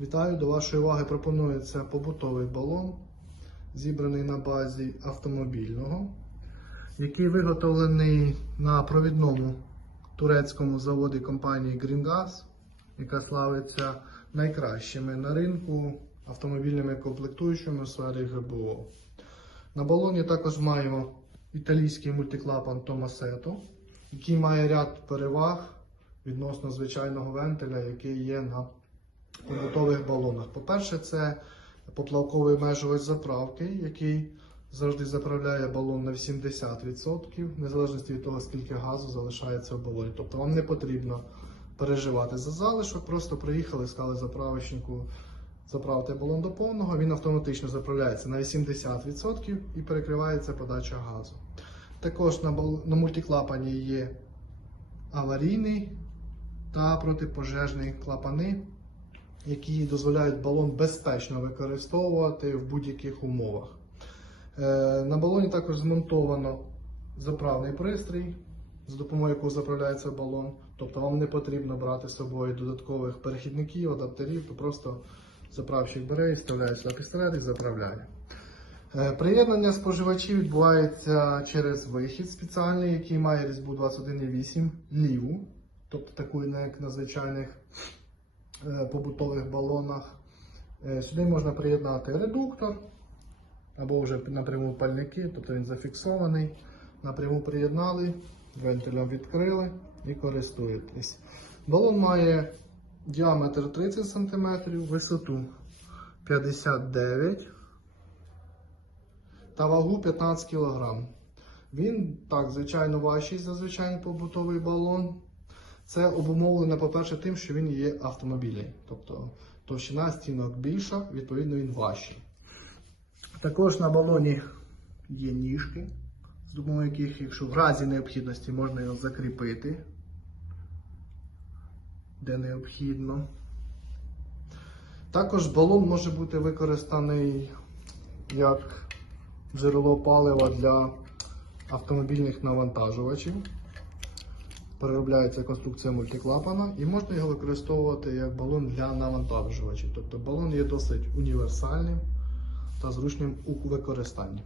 Вітаю, до вашої уваги пропонується побутовий балон, зібраний на базі автомобільного, який виготовлений на провідному турецькому заводі компанії Greengas, яка славиться найкращими на ринку автомобільними комплектуючими у сфері ГБО. На балоні також маємо італійський мультиклапан Tomasetto, який має ряд переваг відносно звичайного вентиля, який є на побутових балонах. По-перше, це поплавковий межувач заправки, який завжди заправляє балон на 80%, в незалежності від того, скільки газу залишається в балоні. Тобто вам не потрібно переживати за залишок, просто приїхали, сказали заправочнику, заправте балон до повного, він автоматично заправляється на 80% і перекривається подача газу. Також на, на мультиклапані є аварійний та протипожежний клапани, які дозволяють балон безпечно використовувати в будь-яких умовах. Е, На балоні також змонтовано заправний пристрій, за допомогою якого заправляється балон. Тобто вам не потрібно брати з собою додаткових перехідників, адаптерів, то просто заправщик бере і вставляє сюди пістолет і заправляє. Е, Приєднання споживачів відбувається через вихід спеціальний, який має різьбу 21,8 ліву, тобто таку, як на звичайних побутових балонах. Е, Сюди можна приєднати редуктор або вже напряму пальники, тобто він зафіксований. Напряму приєднали, вентилем відкрили і користуєтесь. Балон має діаметр 30 см, висоту 59 та вагу 15 кг. Він так, звичайно, важчий за звичайний побутовий балон. Це обумовлено, по-перше, тим, що він є автомобільний. Тобто товщина стінок більша, відповідно, він важчий. Також на балоні є ніжки, з допомогою яких, якщо в разі необхідності, можна його закріпити, де необхідно. Також балон може бути використаний як джерело палива для автомобільних навантажувачів. Переробляється конструкція мультиклапана і можна його використовувати як балон для навантажувачів. Тобто балон є досить універсальним та зручним у використанні.